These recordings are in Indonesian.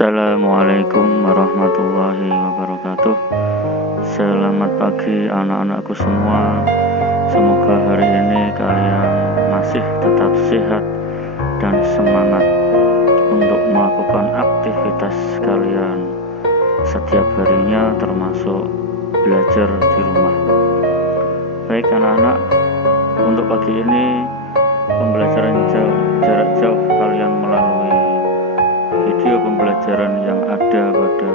Assalamualaikum warahmatullahi wabarakatuh. Selamat pagi anak-anakku semua. Semoga hari ini kalian masih tetap sehat dan semangat untuk melakukan aktivitas kalian setiap harinya, termasuk belajar di rumah. Baik anak-anak, untuk pagi ini pembelajaran jarak jauh kalian melalui video pembelajaran yang ada pada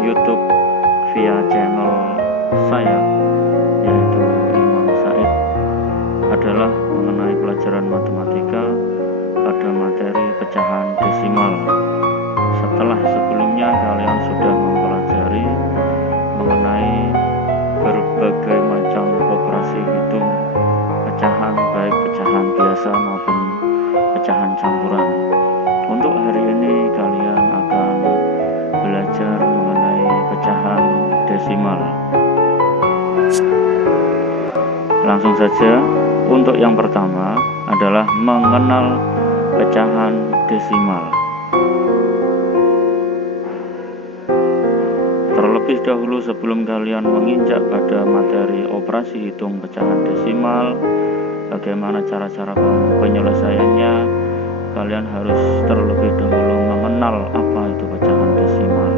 YouTube via channel saya, yaitu Imam Said, adalah mengenai pelajaran matematika pada materi pecahan desimal. Setelah sebelumnya kalian sudah mempelajari mengenai berbagai macam operasi hitung pecahan, baik pecahan biasa maupun pecahan campuran. Untuk hari ini kalian akan belajar mengenai pecahan desimal. Langsung saja, untuk yang pertama adalah mengenal pecahan desimal. Terlebih dahulu sebelum kalian menginjak pada materi operasi hitung pecahan desimal, bagaimana cara-cara penyelesaiannya, kalian harus terlebih dahulu mengenal apa itu pecahan desimal.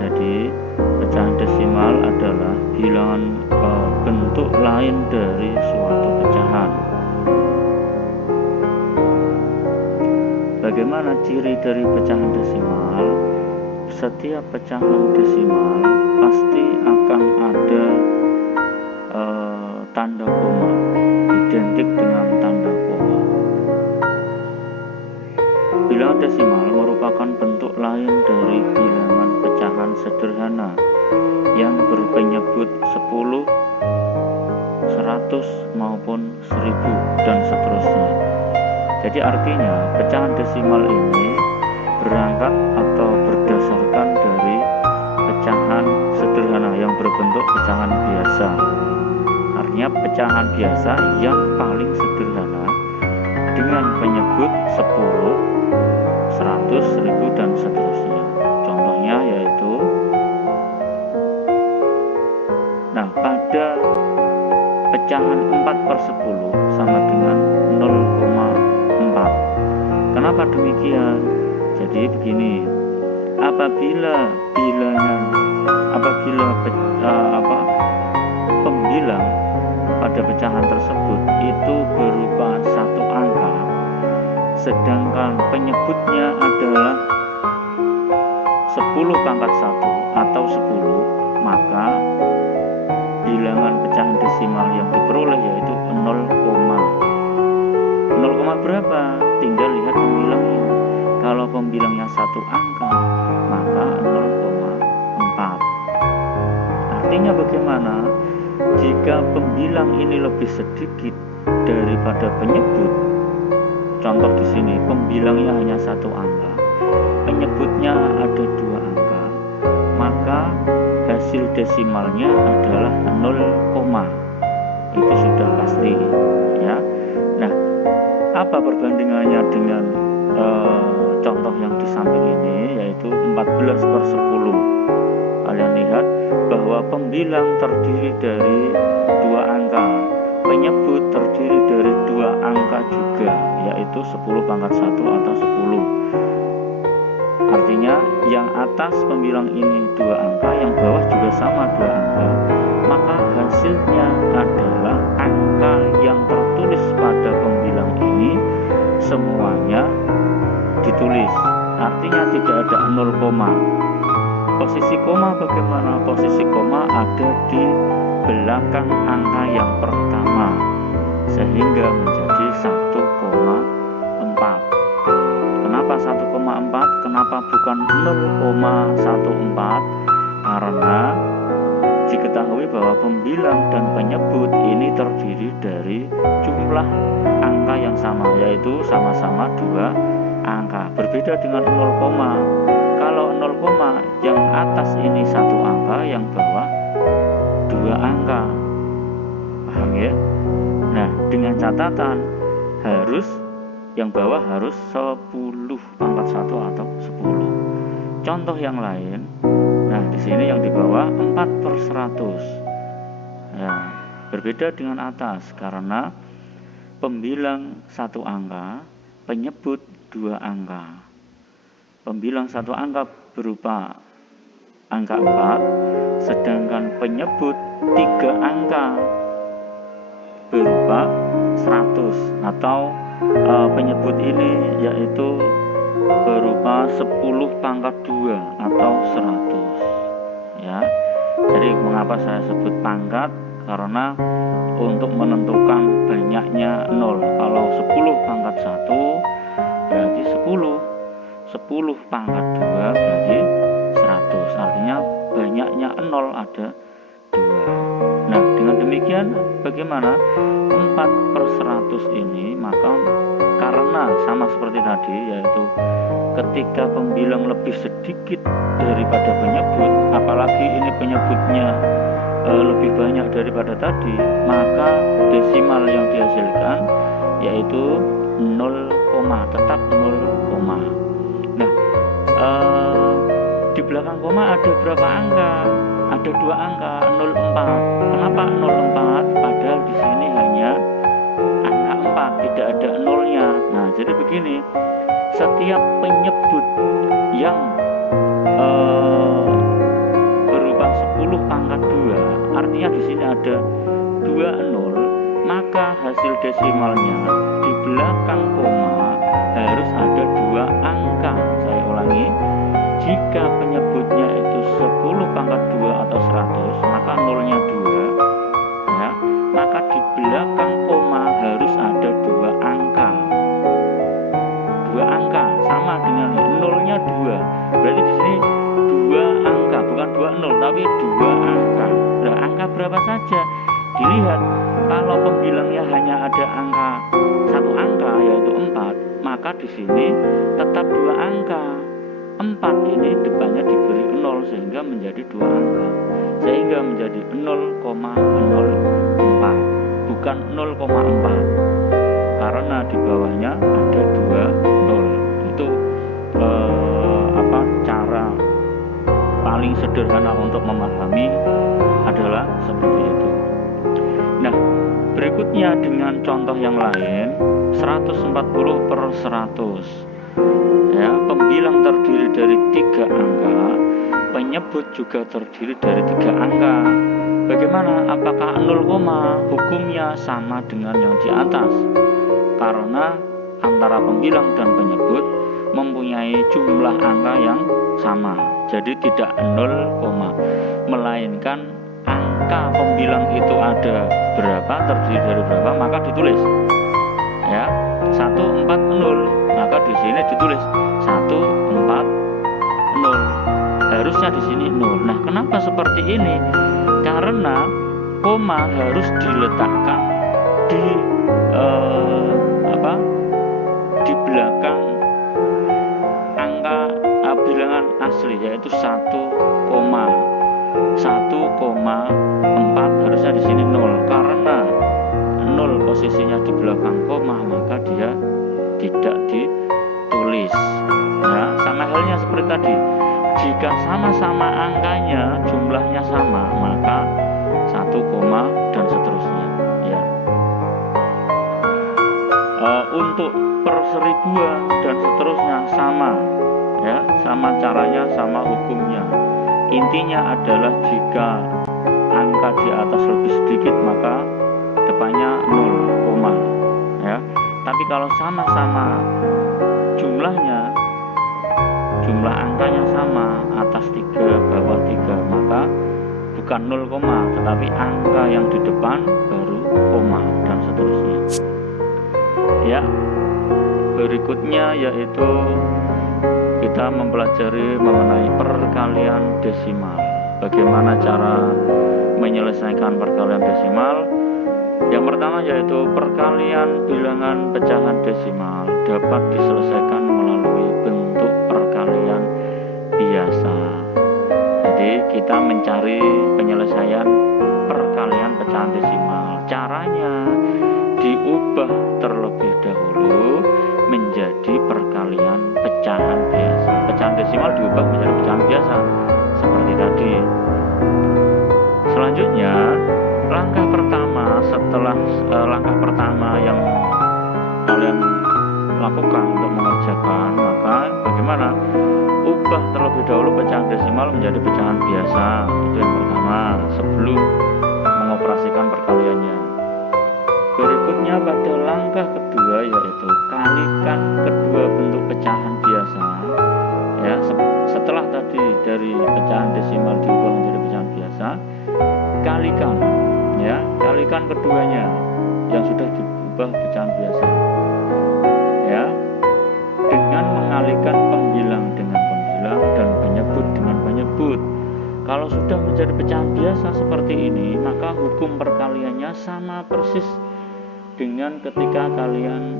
Jadi, pecahan desimal adalah bilangan bentuk lain dari suatu pecahan. Bagaimana ciri dari pecahan desimal? Setiap pecahan desimal pasti akan ada tanda koma, identik dengan tanda koma. Bilangan desimal merupakan bentuk lain dari bilangan pecahan sederhana yang berpenyebut 10, 100 maupun 1000 dan seterusnya. Jadi artinya pecahan desimal ini berangkat atau berdasarkan dari pecahan sederhana yang berbentuk pecahan biasa. Artinya pecahan biasa yang paling sederhana dengan penyebut 10, 100, 1000 dan seterusnya. Contohnya yaitu, pada pecahan 4/10 sama dengan 0,4. Kenapa demikian? Jadi begini, apabila pembilang pada pecahan tersebut itu berupa satu angka, sedangkan penyebutnya adalah 10⁻1 atau 10, maka bilangan pecahan desimal yang diperoleh yaitu 0, berapa? Tinggal lihat pembilangnya. Kalau pembilangnya satu angka, maka 0,4. Artinya bagaimana? Jika pembilang ini lebih sedikit daripada penyebut, contoh di sini pembilangnya hanya satu angka, penyebutnya ada 2 angka, maka hasil desimalnya adalah 0, itu sudah pasti, ya. Nah, apa perbandingannya dengan contoh yang di samping ini, yaitu 14/10? Kalian lihat bahwa pembilang terdiri dari 2 angka, penyebut terdiri dari 2 angka juga, yaitu 10⁻1 atau 10. Artinya yang atas pembilang ini 2 angka, yang bawah juga sama 2 angka, maka hasilnya adalah angka yang tertulis pada pembilang ini semuanya ditulis. Artinya tidak ada 0, posisi koma bagaimana? Posisi koma ada di belakang angka yang pertama, sehingga menjadi 1,4. Kenapa 1,4? Kenapa bukan 0,14? Karena diketahui bahwa pembilang dan penyebut ini terdiri dari jumlah angka yang sama, yaitu sama-sama 2 angka. Berbeda dengan 0, kalau 0, yang atas ini 1 angka, yang bawah 2 angka. Paham ya? Nah, dengan catatan harus yang bawah harus 10 pangkat 1 atau 10. Contoh yang lain, nah di sini yang di bawah 4/100. Ya, berbeda dengan atas karena pembilang 1 angka, penyebut 2 angka. Pembilang 1 angka berupa angka 4, sedangkan penyebut 3 angka berupa 100 atau penyebut ini yaitu berupa 10 pangkat 2 atau 100. Ya. Jadi mengapa saya sebut pangkat? Karena untuk menentukan banyaknya 0. Kalau 10 pangkat 1 berarti 10. 10 pangkat 2 berarti 100. Artinya banyaknya 0 ada 2. Nah, dengan demikian bagaimana? 4/100 ini maka karena sama seperti tadi, yaitu ketika pembilang lebih sedikit daripada penyebut, apalagi ini penyebutnya lebih banyak daripada tadi, maka desimal yang dihasilkan yaitu 0, tetap 0. Nah, di belakang koma ada berapa angka? Ada 2 angka, 04. Kenapa 04? Padahal di sini hanya angka 4, tidak ada nolnya. Nah, jadi begini, setiap penyebut yang berupa 10 pangkat 2, artinya di sini ada 2 0, maka hasil desimalnya di belakang koma harus ada 2 angka. Saya ulangi, jika penyebutnya itu 10 pangkat 2 atau 100, maka nolnya 2, ya, maka di belakang koma harus ada 2 angka. 2 angka sama dengan nolnya 2. Berarti di sini 2 angka, bukan 2 0, tapi 2 angka. Nah, angka berapa saja? Dilihat, kalau pembilangnya hanya ada angka 1 angka yaitu 4, maka di sini tetap 2 angka. 4 ini depannya diberi 0 sehingga menjadi 2 angka. Sehingga menjadi 0,04, bukan 0,4. Karena di bawahnya ada 2 0. Itu cara paling sederhana untuk memahami adalah seperti itu. Nah, berikutnya dengan contoh yang lain, 140/100. Ya, pembilang terdiri dari 3 angka, penyebut juga terdiri dari 3 angka. Bagaimana? Apakah 0, hukumnya sama dengan yang di atas? Karena antara pembilang dan penyebut mempunyai jumlah angka yang sama. Jadi tidak 0, melainkan angka pembilang itu ada berapa, terdiri dari berapa, maka ditulis. Ya, 140, maka di sini ditulis 140. Harusnya di sini 0. Nah, kenapa seperti ini? Karena koma harus diletakkan di di belakang angka bilangan asli, yaitu 1,4. Harusnya di sini 0. Karena 0 posisinya di belakang koma, maka dia tidak ditulis. Ya, sama halnya seperti tadi. Jika sama-sama angkanya jumlahnya sama, maka 1, dan seterusnya. Ya. Untuk perseribuan dan seterusnya sama, ya, sama caranya, sama hukumnya. Intinya adalah jika angka di atas lebih sedikit maka depannya 0, ya. Tapi kalau sama-sama jumlahnya, jumlah angkanya sama, atas 3, bawah 3, maka bukan 0, tetapi angka yang di depan baru koma dan seterusnya. Ya, berikutnya yaitu kita mempelajari mengenai perkalian desimal. Bagaimana cara menyelesaikan perkalian desimal? Yang pertama yaitu perkalian bilangan pecahan desimal dapat diselesaikan melalui bentuk perkalian biasa. Jadi kita mencari penyelesaian perkalian pecahan desimal. Caranya diubah terlebih dahulu menjadi perkalian pecahan biasa. Pecahan desimal diubah menjadi pecahan biasa seperti tadi. Selanjutnya, langkah pertama yang kalian lakukan untuk mengerjakan, maka bagaimana? Ubah terlebih dahulu pecahan desimal menjadi pecahan biasa. Itu yang pertama, sebelum mengoperasikan perkaliannya. Berikutnya pada langkah kedua, yaitu kalikan kedua bentuk pecahan biasa. Ya, setelah tadi dari pecahan desimal diubah menjadi pecahan biasa, kalikan keduanya yang sudah diubah pecahan biasa, ya, dengan mengalihkan pembilang dengan pembilang dan penyebut dengan penyebut. Kalau sudah menjadi pecahan biasa seperti ini, maka hukum perkaliannya sama persis dengan ketika kalian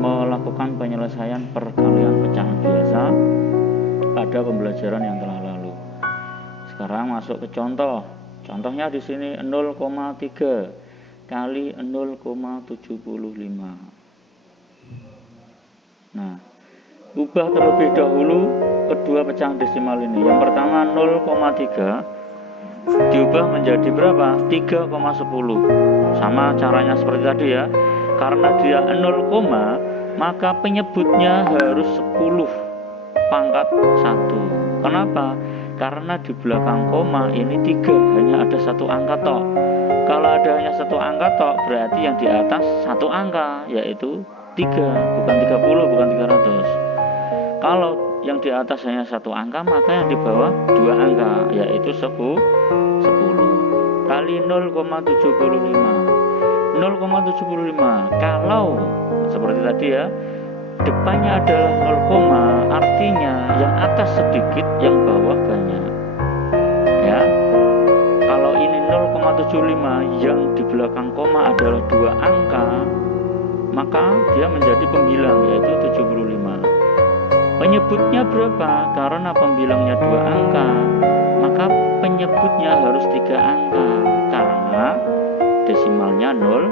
melakukan penyelesaian perkalian pecahan biasa pada pembelajaran yang telah lalu. Sekarang masuk ke contoh. Contohnya di sini 0,3 kali 0,75. Nah, ubah terlebih dahulu kedua pecahan desimal ini. Yang pertama 0,3 diubah menjadi berapa? 3,10. Sama caranya seperti tadi ya. Karena dia 0, maka penyebutnya harus 10 pangkat 1. Kenapa? Karena di belakang koma ini 3, hanya ada satu angka tok. Kalau ada hanya satu angka tok, berarti yang di atas satu angka, yaitu 3, bukan 30, bukan 300. Kalau yang di atas hanya satu angka, maka yang di bawah 2 angka, yaitu 10 kali 0,75. 0,75 kalau seperti tadi ya, depannya adalah 0, artinya yang atas sedikit, yang bawah banyak. Ya, kalau ini 0,75 yang di belakang koma adalah 2 angka, maka dia menjadi pembilang, yaitu 75. Penyebutnya berapa? Karena pembilangnya 2 angka, maka penyebutnya harus 3 angka karena desimalnya 0,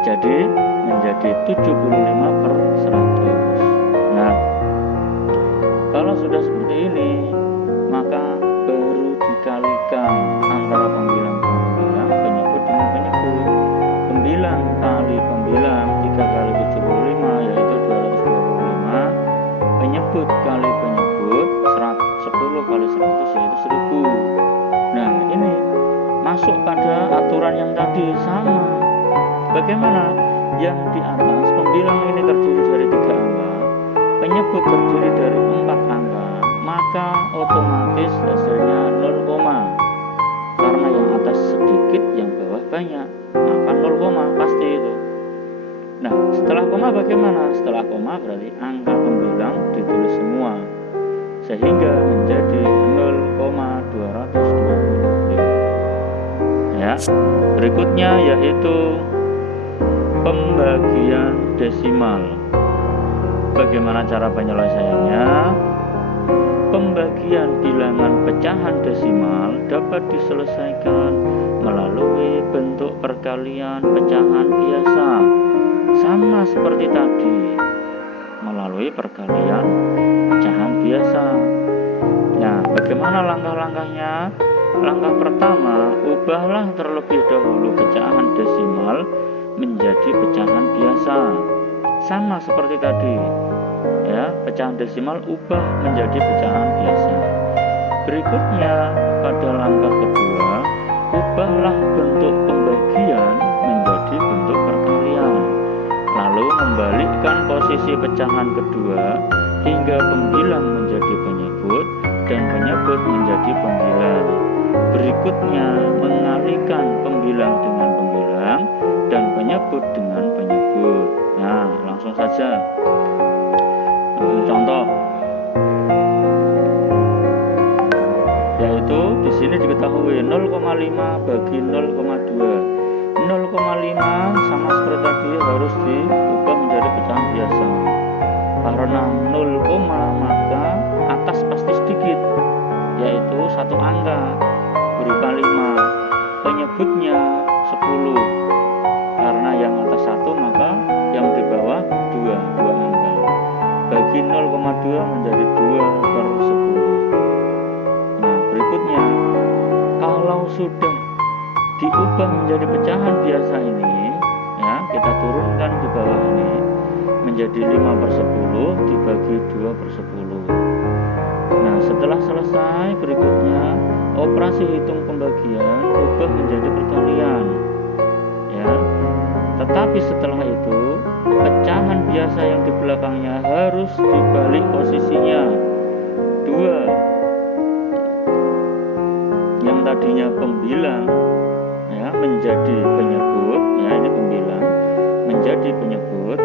jadi menjadi 75/100. Nah, kalau sudah seperti ini, maka baru dikalikan antara pembilang dengan pembilang, penyebut dengan penyebut. Pembilang kali pembilang 3 kali 75 yaitu 225. Penyebut kali penyebut 10 kali 100 yaitu 1000. Nah, ini masuk pada aturan yang tadi sama. Bagaimana? Yang di atas pembilang ini terdiri dari 3 angka, penyebut terdiri dari 4 angka, maka otomatis hasilnya 0, karena yang atas sedikit, yang bawah banyak, maka 0, pasti itu. Nah, setelah koma bagaimana? Setelah koma berarti angka pembilang ditulis semua, sehingga menjadi 0,225. Ya, berikutnya yaitu pembagian desimal. Bagaimana cara penyelesaiannya? Pembagian bilangan pecahan desimal dapat diselesaikan melalui bentuk perkalian pecahan biasa, sama seperti tadi, melalui perkalian pecahan biasa. Nah, bagaimana langkah-langkahnya? Langkah pertama, ubahlah terlebih dahulu pecahan desimal menjadi pecahan biasa, sama seperti tadi. Ya, pecahan desimal ubah menjadi pecahan biasa. Berikutnya, pada langkah kedua, ubahlah bentuk pembagian menjadi bentuk perkalian. Lalu membalikkan posisi pecahan kedua hingga pembilang menjadi penyebut dan penyebut menjadi pembilang. Berikutnya, mengalihkan pembilang dengan pembilang dan penyebut dengan penyebut. Nah, langsung saja. Contoh, yaitu di sini diketahui 0,5 bagi 0,2. 0,5 sama seperti tadi harus diubah menjadi pecahan biasa. Karena 0, maka atas pasti sedikit, yaitu satu angka berupa 5. Penyebutnya 10. Karena yang atas 1, maka yang di bawah 0,2 menjadi 2/10. Nah, berikutnya, kalau sudah diubah menjadi pecahan biasa ini, ya, kita turunkan di bawah ini menjadi 5/10 dibagi 2/10. Nah, setelah selesai, berikutnya operasi hitung pembagian ubah menjadi perkalian, ya. Tetapi setelah itu pecahan biasa yang di belakangnya harus dibalik posisinya 2. Yang tadinya pembilang, ya, menjadi penyebut, ya, ini pembilang menjadi penyebut,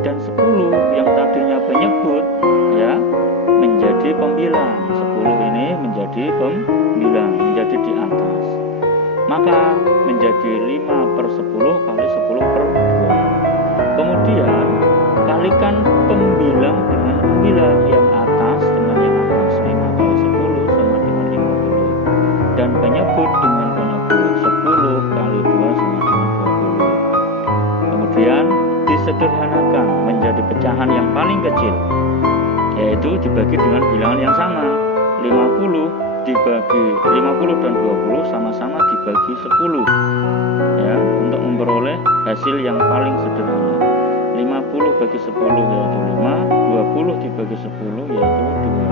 dan 10 yang tadinya penyebut, ya, menjadi pembilang. 10 ini menjadi pembilang, menjadi di atas. Maka menjadi 5/10 kali 10/2. Kemudian kalikan pembilang dengan pembilang, yang atas dengan yang atas. 5 kali 10 sama dengan 50. Dan penyebut dengan penyebut, 10 kali 2 sama dengan 20. Kemudian disederhanakan menjadi pecahan yang paling kecil, yaitu dibagi dengan bilangan yang sama. 50 dan 20 sama-sama dibagi 10, ya, untuk memperoleh hasil yang paling sederhana. 50 bagi 10 yaitu 5, 20 dibagi 10 yaitu 2.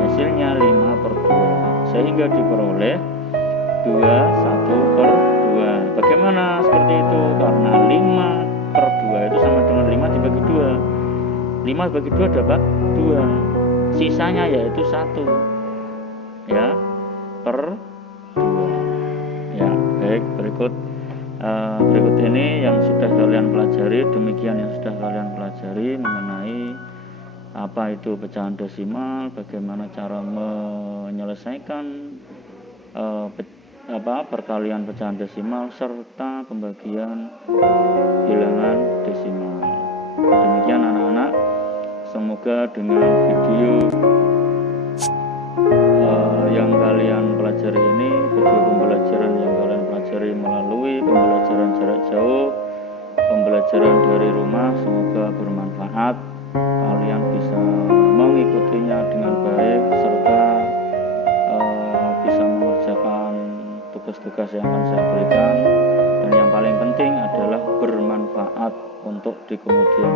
Hasilnya 5/2, sehingga diperoleh 1/2. Bagaimana seperti itu? Karena 5/2 itu sama dengan 5 dibagi 2. 5 bagi 2 dapat 2. Sisanya yaitu 1, ya, per 2. Ya, baik, berikut ini yang sudah kalian pelajari. Demikian yang sudah kalian pelajari mengenai apa itu pecahan desimal, bagaimana cara menyelesaikan perkalian pecahan desimal serta pembagian bilangan desimal. Demikian anak-anak, semoga dengan video yang kalian pelajari ini, video pembelajaran yang kalian pelajari melalui pembelajaran jarak jauh, pembelajaran dari rumah, semoga bermanfaat. Kalian bisa mengikutinya dengan baik serta bisa mengerjakan tugas-tugas yang akan saya berikan, dan yang paling penting adalah bermanfaat untuk di kemudian